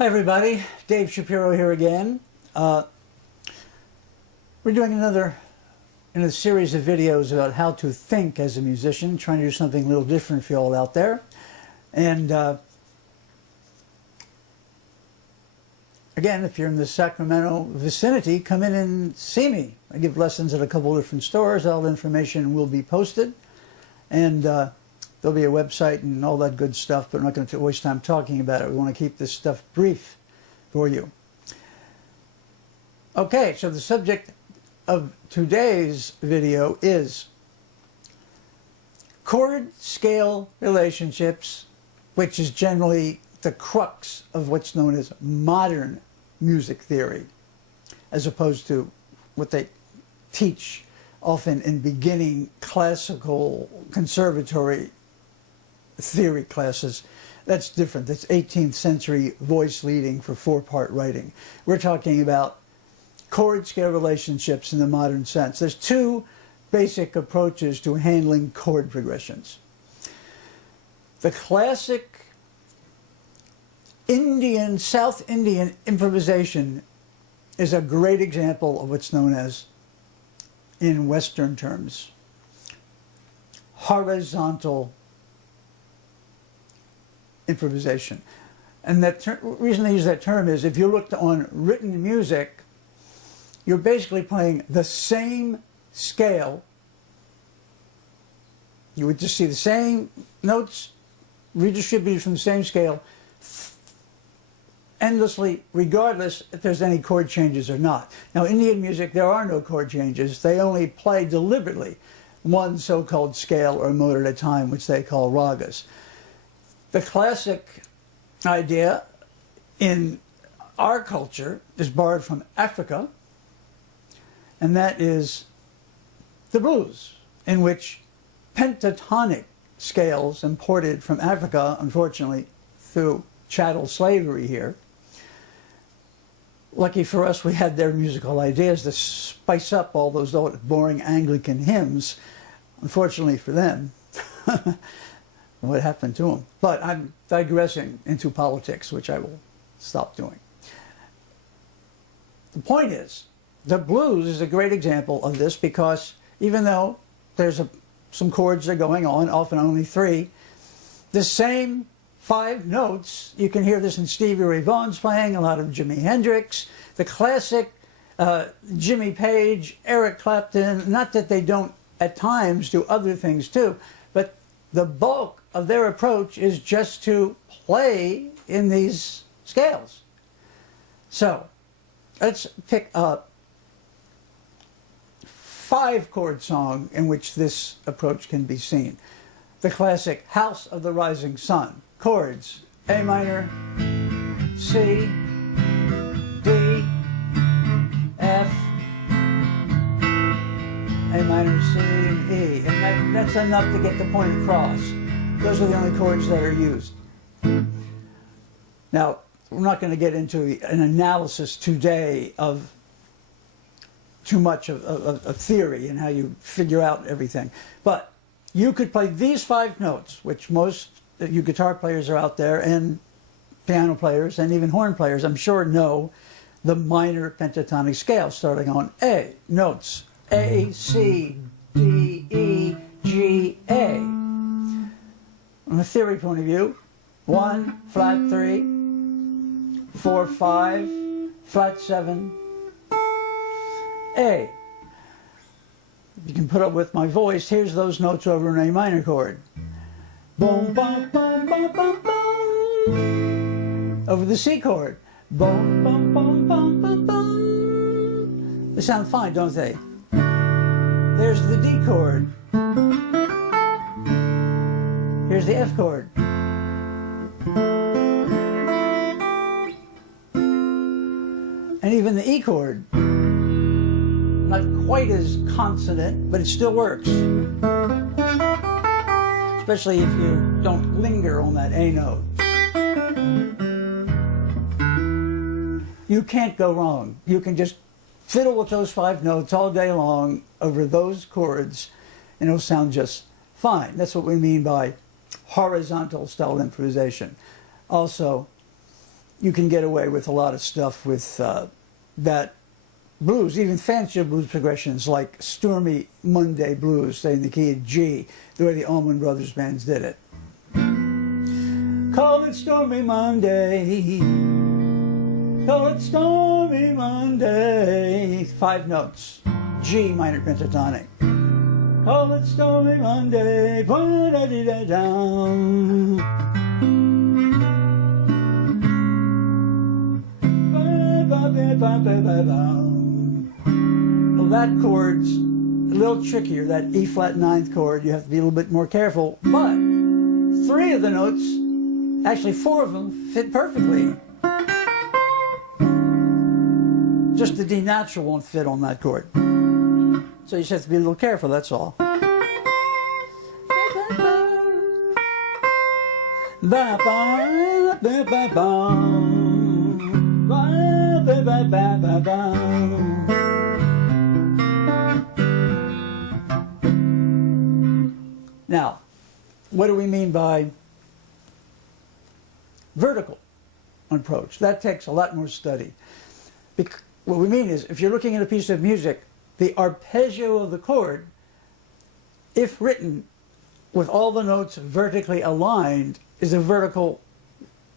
Hi everybody, Dave Shapiro here again. We're doing another in a series of videos about how to think as a musician, trying to do something a little different for you all out there. And again, if you're in the Sacramento vicinity, come in and see me. I give lessons at a couple of different stores. All the information will be posted. And there'll be a website and all that good stuff, but I'm not going to waste time talking about it. We want to keep this stuff brief for you. Okay, so the subject of today's video is chord-scale relationships, which is generally the crux of what's known as modern music theory, as opposed to what they teach often in beginning classical conservatory theory classes. That's different. That's 18th century voice leading for four-part writing. We're talking about chord-scale relationships in the modern sense. There's two basic approaches to handling chord progressions. The classic South Indian improvisation is a great example of what's known as, in Western terms, horizontal improvisation. And the reason I use that term is if you looked on written music, you're basically playing the same scale. You would just see the same notes redistributed from the same scale endlessly, regardless if there's any chord changes or not. Now, Indian music, there are no chord changes. They only play deliberately one so-called scale or mode at a time, which they call ragas. The classic idea in our culture is borrowed from Africa, and that is the blues, in which pentatonic scales imported from Africa, unfortunately, through chattel slavery here. Lucky for us, we had their musical ideas to spice up all those boring Anglican hymns. Unfortunately for them, what happened to them. But I'm digressing into politics, which I will stop doing. The point is, the blues is a great example of this because even though there's some chords that are going on, often only three, the same five notes, you can hear this in Stevie Ray Vaughan's playing, a lot of Jimi Hendrix, the classic Jimmy Page, Eric Clapton, not that they don't at times do other things too, but the bulk of their approach is just to play in these scales. So, let's pick up five-chord song in which this approach can be seen. The classic House of the Rising Sun. Chords: A minor, C, D, F, A minor, C, and E. And that's enough to get the point across. Those are the only chords that are used. Now, we're not going to get into an analysis today of too much of theory and how you figure out everything. But you could play these five notes, which most you guitar players are out there, and piano players, and even horn players, I'm sure, know the minor pentatonic scale, starting on A. Notes: A, C, D, E, G, A. From a theory point of view, 1, flat 3, 4, 5, flat 7, A. You can put up with my voice. Here's those notes over an A minor chord. Boom, boom, boom, boom, boom, boom. Over the C chord. Boom, boom, boom, boom, boom, boom. They sound fine, don't they? There's the D chord. Here's the F chord. And even the E chord. Not quite as consonant, but it still works. Especially if you don't linger on that A note. You can't go wrong. You can just fiddle with those five notes all day long over those chords, and it'll sound just fine. That's what we mean by horizontal style improvisation. Also, you can get away with a lot of stuff with that blues, even fancier blues progressions like Stormy Monday Blues, say in the key of G, the way the Allman Brothers bands did it. Call it Stormy Monday, call it Stormy Monday. 5 notes, G minor pentatonic. Call it Stormy Monday, ba-da-dee-da-down. Ba-ba-ba-ba-ba-ba. Well, that chord's a little trickier, that E flat 9th chord. You have to be a little bit more careful, but 3 of the notes, actually 4 of them, fit perfectly. Just the D natural won't fit on that chord. So you just have to be a little careful, that's all. Now, what do we mean by vertical approach? That takes a lot more study. What we mean is, if you're looking at a piece of music, the arpeggio of the chord, if written with all the notes vertically aligned, is a vertical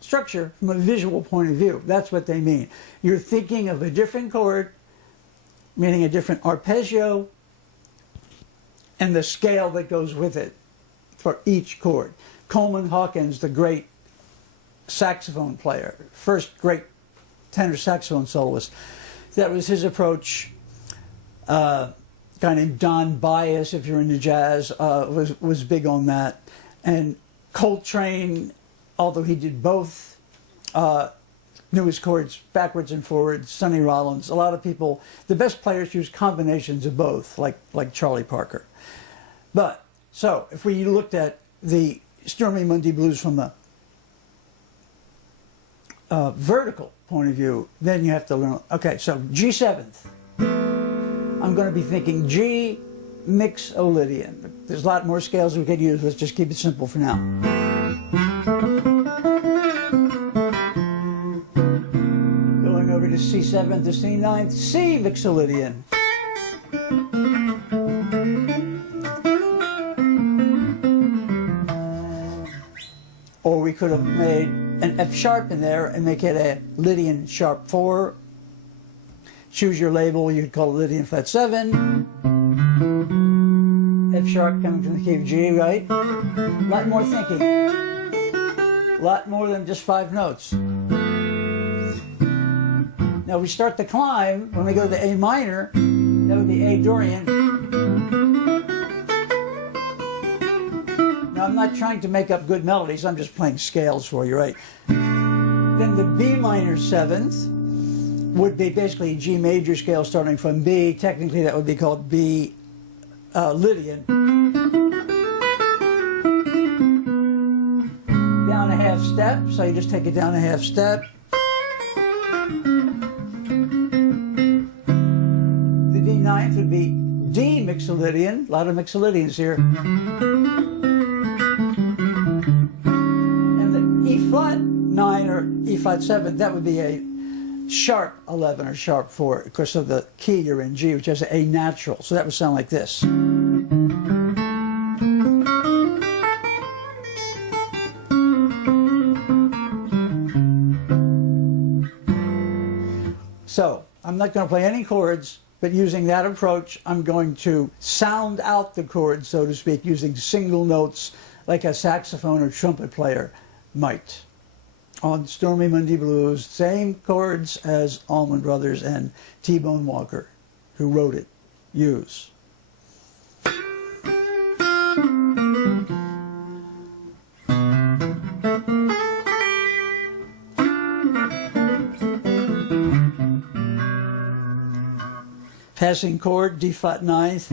structure from a visual point of view. That's what they mean. You're thinking of a different chord, meaning a different arpeggio, and the scale that goes with it for each chord. Coleman Hawkins, the great saxophone player, first great tenor saxophone soloist, that was his approach. A guy named Don Byas, if you're into jazz, was big on that. And Coltrane, although he did both, knew his chords backwards and forwards. Sonny Rollins, a lot of people, the best players use combinations of both, like Charlie Parker. But, so, if we looked at the Stormy Monday Blues from a vertical point of view, then you have to learn. Okay, so G7th. I'm going to be thinking G Mixolydian. There's a lot more scales we could use. Let's just keep it simple for now. Going over to C7th to C9th, C Mixolydian. Or we could have made an F sharp in there and make it a Lydian sharp 4. Choose your label, you could call it Lydian flat 7. F sharp coming from the key of G, right? A lot more thinking. A lot more than just 5 notes. Now we start to climb, when we go to A minor, that would be A Dorian. Now I'm not trying to make up good melodies, I'm just playing scales for you, right? Then the B minor 7th would be basically a G major scale starting from B. Technically that would be called B Lydian. Down a half step, so you just take it down a half step. The D9th would be D Mixolydian, a lot of Mixolydians here. And the E flat 9 or E flat 7, that would be a sharp 11 or sharp 4 because of the key you're in, G, which has an A natural. So that would sound like this. So I'm not going to play any chords, but using that approach, I'm going to sound out the chords, so to speak, using single notes like a saxophone or trumpet player might. On Stormy Monday Blues, same chords as Allman Brothers and T-Bone Walker, who wrote it, use. Passing chord, D flat 9th,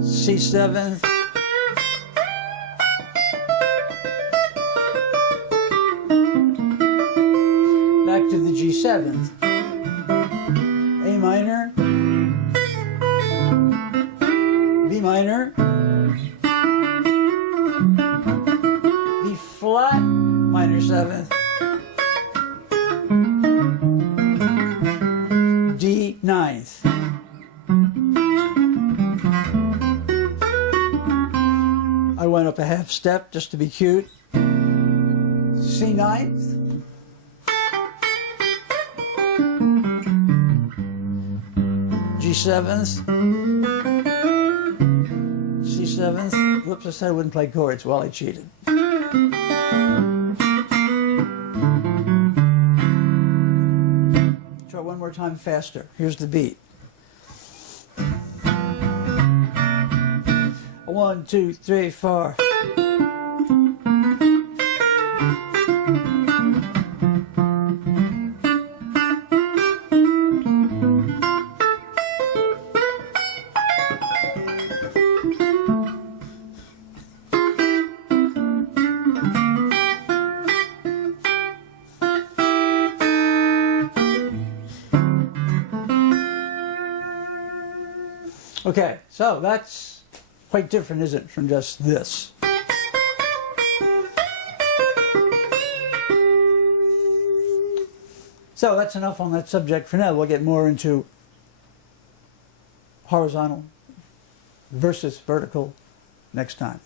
C7th, back to the G7th, A minor, B minor, B 7th, D 9th. I went up a half step just to be cute. C 9th. G 7th. C 7th. Whoops, I said I wouldn't play chords. Well, I cheated. Try one more time faster. Here's the beat. 1, 2, 3, 4. Okay, so that's quite different, isn't it, from just this? So that's enough on that subject for now. We'll get more into horizontal versus vertical next time.